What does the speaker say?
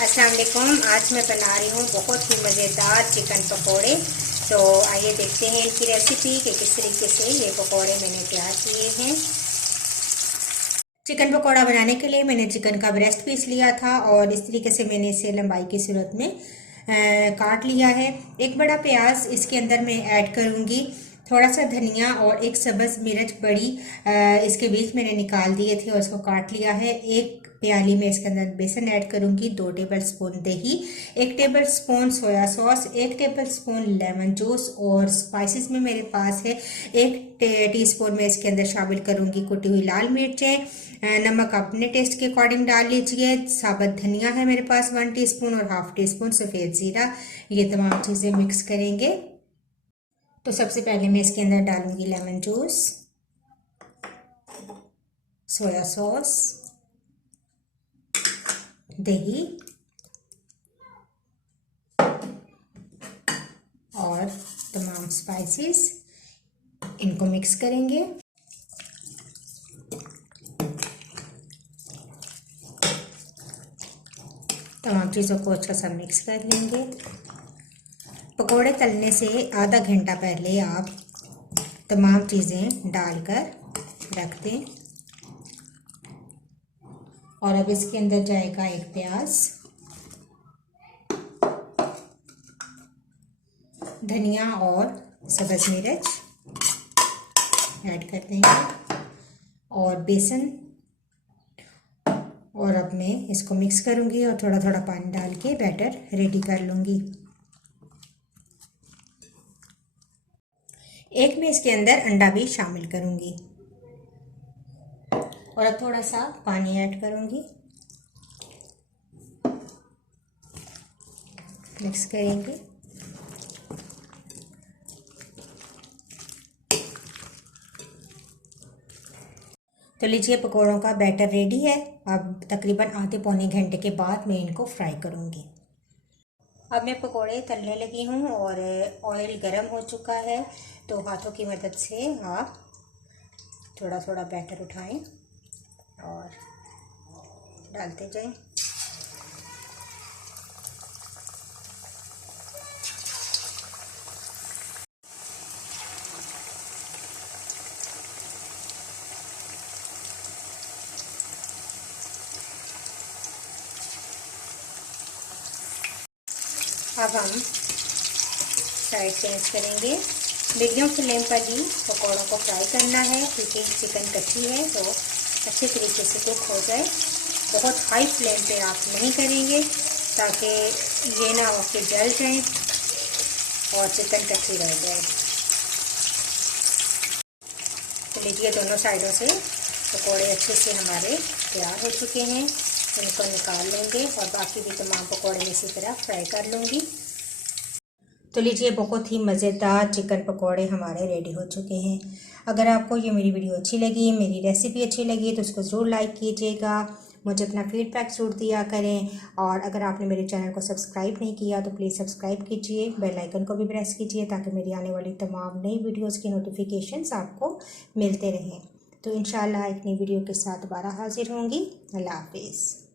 अस्सलाम वालेकुम। आज मैं बना रही हूँ बहुत ही मज़ेदार चिकन पकोड़े। तो आइए देखते हैं इनकी रेसिपी कि किस तरीके से ये पकोड़े मैंने तैयार किए हैं। चिकन पकोड़ा बनाने के लिए मैंने चिकन का ब्रेस्ट पीस लिया था और इस तरीके से मैंने इसे लंबाई की सूरत में काट लिया है। एक बड़ा प्याज इसके अंदर मैं ऐड करूँगी, थोड़ा सा धनिया और एक सब्ज़ मिर्च बड़ी इसके बीच मैंने निकाल दिए थे और इसको काट लिया है। एक प्याली में इसके अंदर बेसन ऐड करूँगी, 2 टेबल स्पून दही, 1 table spoon soya sauce, 1 table spoon lemon juice और स्पाइसेस में मेरे पास है 1 टीस्पून में इसके अंदर शामिल करूँगी कुटी हुई लाल मिर्चें। नमक अपने टेस्ट के अकॉर्डिंग डाल लीजिए। साबुत धनिया है मेरे पास 1 टीस्पून और हाफ टी स्पून सफ़ेद ज़ीरा। ये तमाम चीज़ें मिक्स करेंगे। तो सबसे पहले मैं इसके अंदर डालूंगी लेमन जूस, सोया सॉस, दही और तमाम स्पाइसेस। इनको मिक्स करेंगे। तमाम चीज़ों को अच्छा सा मिक्स कर लेंगे। पकोड़े तलने से आधा घंटा पहले आप तमाम चीज़ें डालकर रख दें। और अब इसके अंदर जाएगा एक प्याज, धनिया और सब्ज़ मिर्च ऐड कर देंगे और बेसन। और अब मैं इसको मिक्स करूँगी और थोड़ा थोड़ा पानी डाल के बैटर रेडी कर लूँगी। एक मैं इसके अंदर अंडा भी शामिल करूँगी और अब थोड़ा सा पानी ऐड करूँगी, मिक्स करेंगे। तो लीजिए पकोड़ों का बैटर रेडी है। अब तकरीबन आधे पौने घंटे के बाद मैं इनको फ्राई करूँगी। अब मैं पकोड़े तलने लगी हूँ और ऑयल गरम हो चुका है। तो हाथों की मदद से आप थोड़ा थोड़ा बैटर उठाएं और डालते जाएं। अब हम साइड चेंज करेंगे। मीडियम फ्लेम पर ही पकौड़ों को फ्राई करना है क्योंकि चिकन कच्ची है तो अच्छे तरीके से कुक हो जाए। बहुत हाई फ्लेम पे आप नहीं करेंगे ताकि ये ना हो कि जल जाए और चिकन कच्ची रह जाए। तो लीजिए दोनों साइडों से पकौड़े अच्छे से हमारे तैयार हो चुके हैं। इनको निकाल लेंगे और बाकी भी तमाम पकौड़े इसी तरह फ्राई कर लूँगी। तो लीजिए बहुत ही मज़ेदार चिकन पकौड़े हमारे रेडी हो चुके हैं। अगर आपको ये मेरी वीडियो अच्छी लगी, मेरी रेसिपी अच्छी लगी तो उसको ज़रूर लाइक कीजिएगा। मुझे अपना फीडबैक ज़रूर दिया करें। और अगर आपने मेरे चैनल को सब्सक्राइब नहीं किया तो प्लीज़ सब्सक्राइब कीजिए, बेल आइकन को भी प्रेस कीजिए ताकि मेरी आने वाली तमाम नई वीडियोज़ की नोटिफिकेशंस आपको मिलते रहें। तो इंशाल्लाह एक नई वीडियो के साथ दोबारा हाजिर होंगी। अल्लाह हाफिज़।